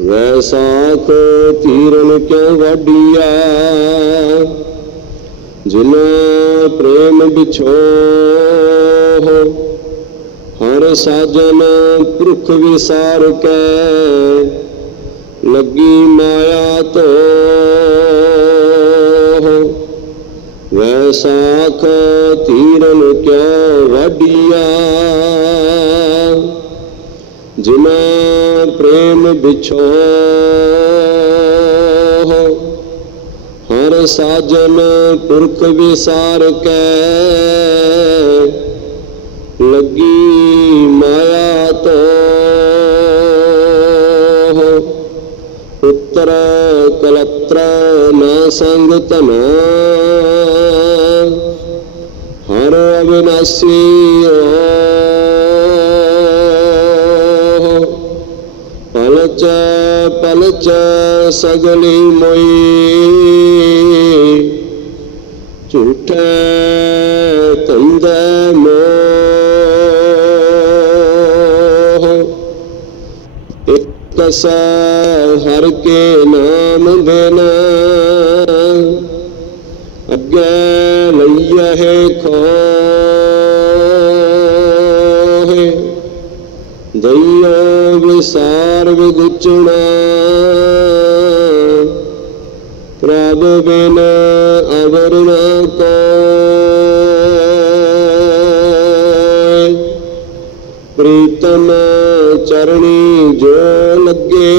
वैसा को तीरन क्यों वडिया? जिनो प्रेम बिछो हर साजन पुरख विसार के लगी माया तो वैसाख तो तीरन क्यों वडिया? जिमें प्रेम बिछो हर साजन पुरख विसार के, लगी माया तो पुत्र कलत्र न संग तन, हर अविनाशी ਪਲਚ ਪਲਚ ਸਗਲੀ ਮੋਈ। ਝੂਠੇ ਤੰਦੇ ਮੋਹ। ਇੱਕ ਸਾ ਹਰ ਕੇ ਨਾਮ ਬਿਨ। ਅੱਗੇ ਲਈਆ ਹੈ ਖੋਹੇ। ਦਈਆ ਵਿਸਾਰ ਵਿਗੁਚਣਾ ਪ੍ਰਭ ਬਿਨ ਅਵਰ ਨ ਕੋਇ। ਪ੍ਰੀਤਮ ਚਰਣੀ ਜੋ ਲੱਗੇ।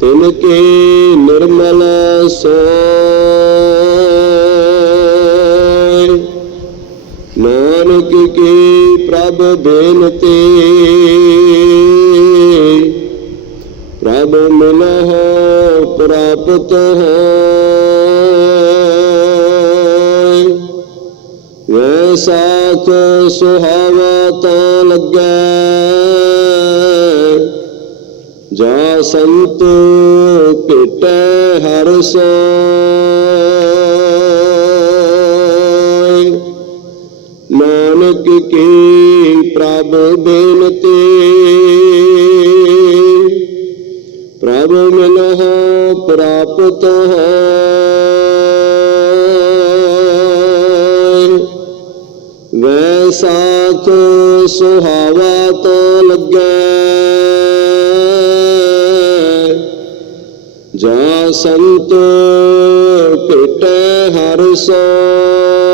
ਤਿਨ ਕੇ ਨਿਰਮਲ ਸੋਇ। ਨਾਨਕ ਕੀ ਪ੍ਰਭ ਬੇਨਤੀ ਪ੍ਰਭ ਮਿਲਹੁ ਪ੍ਰਾਪਤ ਹੋਇ। ਵੈਸਾਖ ਸੁਹਾਵਾ ਤਾਂ ਲੱਗੈ। ਜਾ ਸੰਤ ਭੇਟੈ ਹਰ ਸੋਇ जग के प्रभ बनते प्रभ मन प्राप्त वैसाख सुहावा तो लग। जा संत पिट हर सौ।